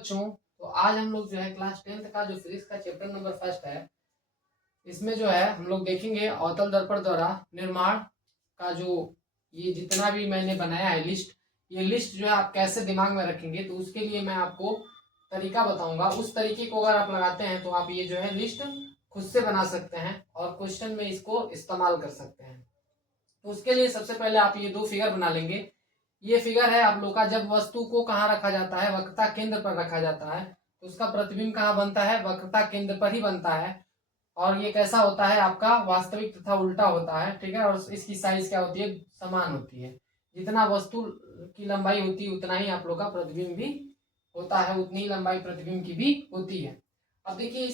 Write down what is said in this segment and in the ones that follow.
बच्चों, तो आज हम लोग जो है क्लास 10th का जो फिजिक्स का चैप्टर नंबर फर्स्ट है, इसमें जो है हम लोग देखेंगे अवतल दर्पण द्वारा निर्माण का जो ये जितना भी मैंने बनाया है लिस्ट, ये लिस्ट जो है आप कैसे दिमाग में रखेंगे। तो उसके लिए मैं आपको तरीका बताऊंगा। उस तरीके को अगर आप लगाते हैं तो आप ये जो है लिस्ट खुद से बना सकते हैं और क्वेश्चन में इसको इस्तेमाल कर सकते हैं। तो उसके लिए सबसे पहले आप ये दो फिगर बना लेंगे। ये फिगर है आप लोग का, जब वस्तु को कहाँ रखा जाता है, वक्रता केंद्र पर रखा जाता है, तो उसका प्रतिबिंब कहाँ बनता है, वक्रता केंद्र पर ही बनता है। और ये कैसा होता है आपका, वास्तविक तथा उल्टा होता है, ठीक है। और इसकी साइज क्या होती है, समान होती है। जितना वस्तु की लंबाई होती है उतना ही आप लोग का प्रतिबिंब भी होता है, उतनी ही लंबाई प्रतिबिंब की भी होती है। अब देखिए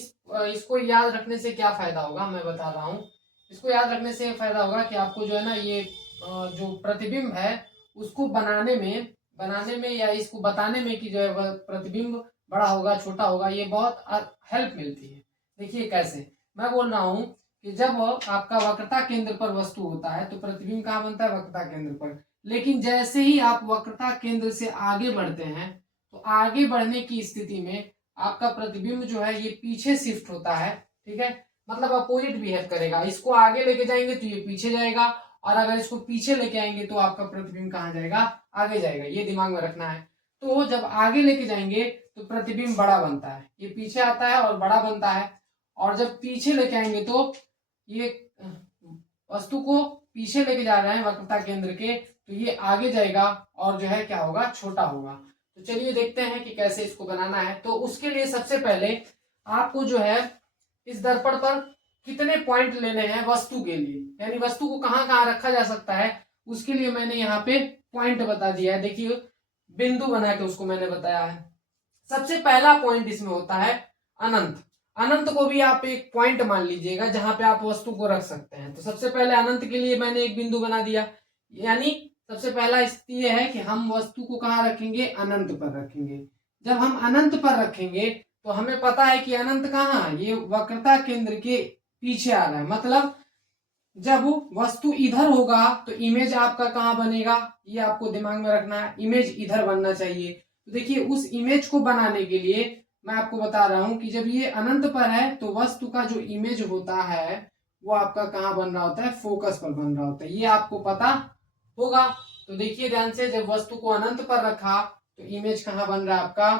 इसको याद रखने से क्या फायदा होगा, मैं बता रहा हूँ। इसको याद रखने से फायदा होगा कि आपको जो है ना ये जो प्रतिबिंब है उसको बनाने में या इसको बताने में कि जो है वह प्रतिबिंब बड़ा होगा छोटा होगा, ये बहुत हेल्प मिलती है। देखिए कैसे, मैं बोल रहा हूँ कि जब आपका वक्रता केंद्र पर वस्तु होता है तो प्रतिबिंब कहाँ बनता है, वक्रता केंद्र पर। लेकिन जैसे ही आप वक्रता केंद्र से आगे बढ़ते हैं तो आगे बढ़ने की स्थिति में आपका प्रतिबिंब जो है ये पीछे शिफ्ट होता है, ठीक है। मतलब अपोजिट बिहेव करेगा। इसको आगे लेके जाएंगे तो ये पीछे जाएगा, और अगर इसको पीछे लेके आएंगे तो आपका प्रतिबिंब कहाँ जाएगा, आगे जाएगा। ये दिमाग में रखना है। तो जब आगे लेके जाएंगे तो प्रतिबिंब बड़ा बनता है, ये पीछे आता है और बड़ा बनता है। और जब पीछे लेके आएंगे तो ये वस्तु को पीछे लेके जा रहे हैं वक्रता केंद्र के, तो ये आगे जाएगा और जो है क्या होगा, छोटा होगा। तो चलिए देखते हैं कि कैसे इसको बनाना है। तो उसके लिए सबसे पहले आपको जो है इस दर्पण पर कितने पॉइंट लेने हैं वस्तु के लिए, यानी वस्तु को कहाँ कहाँ रखा जा सकता है, उसके लिए मैंने यहाँ पे पॉइंट बता दिया है। देखिए बिंदु बना के उसको मैंने बताया है। सबसे पहला पॉइंट इसमें होता है अनंत। अनंत को भी आप एक पॉइंट मान लीजिएगा जहां पे आप वस्तु को रख सकते हैं। तो सबसे पहले अनंत के लिए मैंने एक बिंदु बना दिया, यानी सबसे पहला स्थिति यह है कि हम वस्तु को कहाँ रखेंगे, अनंत पर रखेंगे। जब हम अनंत पर रखेंगे तो हमें पता है कि अनंत कहाँ है, ये वक्रता केंद्र के पीछे आ रहा है। मतलब जब वस्तु इधर होगा तो इमेज आपका कहाँ बनेगा, ये आपको दिमाग में रखना है, इमेज इधर बनना चाहिए। तो देखिए उस इमेज को बनाने के लिए मैं आपको बता रहा हूं कि जब ये अनंत पर है तो वस्तु का जो इमेज होता है वो आपका कहाँ बन रहा होता है, फोकस पर बन रहा होता है। ये आपको पता होगा। तो देखिए ध्यान से, जब वस्तु को अनंत पर रखा तो इमेज कहाँ बन रहा है आपका,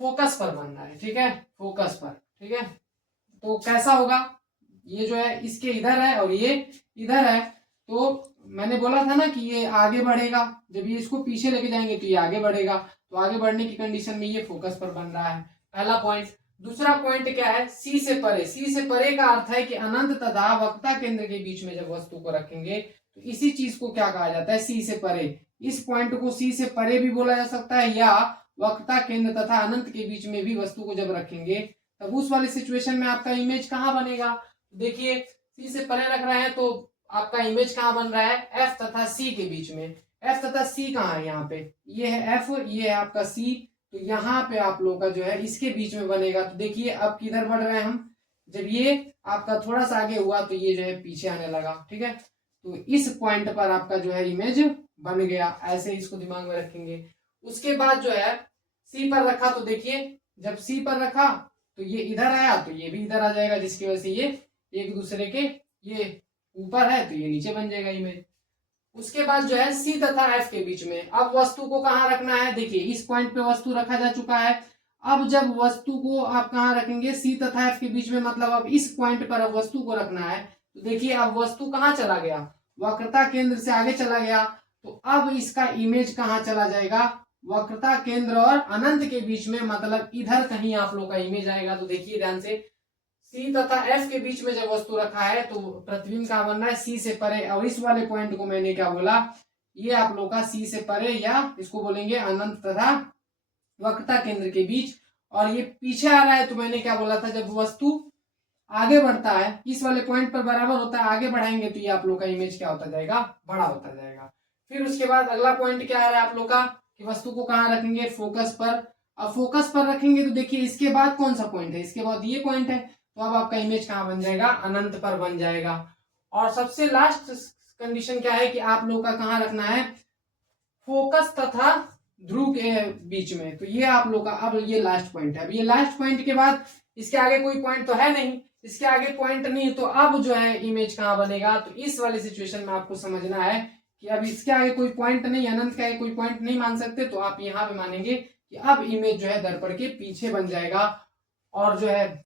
फोकस पर बन रहा है, ठीक है, फोकस पर, ठीक है। तो कैसा होगा, ये जो है इसके इधर है और ये इधर है। तो मैंने बोला था ना कि ये आगे बढ़ेगा, जब ये इसको पीछे लेके जाएंगे तो ये आगे बढ़ेगा। तो आगे बढ़ने की कंडीशन में ये फोकस पर बन रहा है, पहला पॉइंट। दूसरा पॉइंट क्या है, सी से परे। सी से परे का अर्थ है कि अनंत तथा वक्रता केंद्र के बीच में जब वस्तु को रखेंगे तो इसी चीज को क्या कहा जाता है, सी से परे। इस पॉइंट को सी से परे भी बोला जा सकता है, या वक्रता केंद्र तथा अनंत के बीच में भी वस्तु को जब रखेंगे तब उस वाली सिचुएशन में आपका इमेज कहाँ बनेगा। देखिए सी से परे रख रहे हैं तो आपका इमेज कहाँ बन रहा है, एफ तथा सी के बीच में। एफ तथा सी कहाँ है, यहाँ पे ये है एफ, ये है आपका सी। तो यहाँ पे आप लोग का जो है इसके बीच में बनेगा। तो देखिए अब किधर बढ़ रहे हैं हम, जब ये आपका थोड़ा सा आगे हुआ तो ये जो है पीछे आने लगा, ठीक है। तो इस पॉइंट पर आपका जो है इमेज बन गया, ऐसे इसको दिमाग में रखेंगे। उसके बाद जो है सी पर रखा, तो देखिए जब सी पर रखा तो ये इधर आया तो ये भी इधर आ जाएगा, जिसकी वजह से ये एक दूसरे के, ये ऊपर है तो ये नीचे बन जाएगा इमेज। उसके बाद जो है सी तथा एफ के बीच में अब वस्तु को कहाँ रखना है, देखिए इस पॉइंट पे वस्तु रखा जा चुका है। अब जब वस्तु को आप कहाँ रखेंगे, सी तथा एफ के बीच में, मतलब अब इस पॉइंट पर अब वस्तु को रखना है। तो देखिए अब वस्तु कहाँ चला गया, वक्रता केंद्र से आगे चला गया। तो अब इसका इमेज कहाँ चला जाएगा, वक्रता केंद्र और अनंत के बीच में, मतलब इधर कहीं आप लोग का इमेज आएगा। तो देखिए ध्यान से, सी तथा एफ के बीच में जब वस्तु रखा है तो प्रतिबिंब कहाँ बन रहा है, सी से परे। और इस वाले पॉइंट को मैंने क्या बोला, ये आप लोग का सी से परे, या इसको बोलेंगे अनंत तथा वक्रता केंद्र के बीच। और ये पीछे आ रहा है तो मैंने क्या बोला था, जब वस्तु आगे बढ़ता है इस वाले पॉइंट पर बराबर होता है, आगे बढ़ाएंगे तो ये आप लोग का इमेज क्या होता जाएगा, बड़ा होता जाएगा। फिर उसके बाद अगला पॉइंट क्या आ रहा है आप लोग का, कि वस्तु को कहाँ रखेंगे, फोकस पर। अब फोकस पर रखेंगे तो देखिए इसके बाद कौन सा पॉइंट है, इसके बाद ये पॉइंट है। तो अब आपका इमेज कहाँ बन जाएगा, अनंत पर बन जाएगा। और सबसे लास्ट कंडीशन क्या है कि आप लोग का कहाँ रखना है, फोकस तथा ध्रुव के बीच में। तो ये आप लोग का अब ये लास्ट पॉइंट है। अब ये लास्ट पॉइंट के बाद इसके आगे कोई पॉइंट तो है नहीं, इसके आगे पॉइंट नहीं है, तो अब जो है इमेज कहाँ बनेगा, तो इस वाली सिचुएशन में आपको समझना है कि अब इसके आगे कोई पॉइंट नहीं, अनंत के आगे कोई पॉइंट नहीं मान सकते, तो आप यहाँ पे मानेंगे कि अब इमेज जो है दर्पण के पीछे बन जाएगा और जो है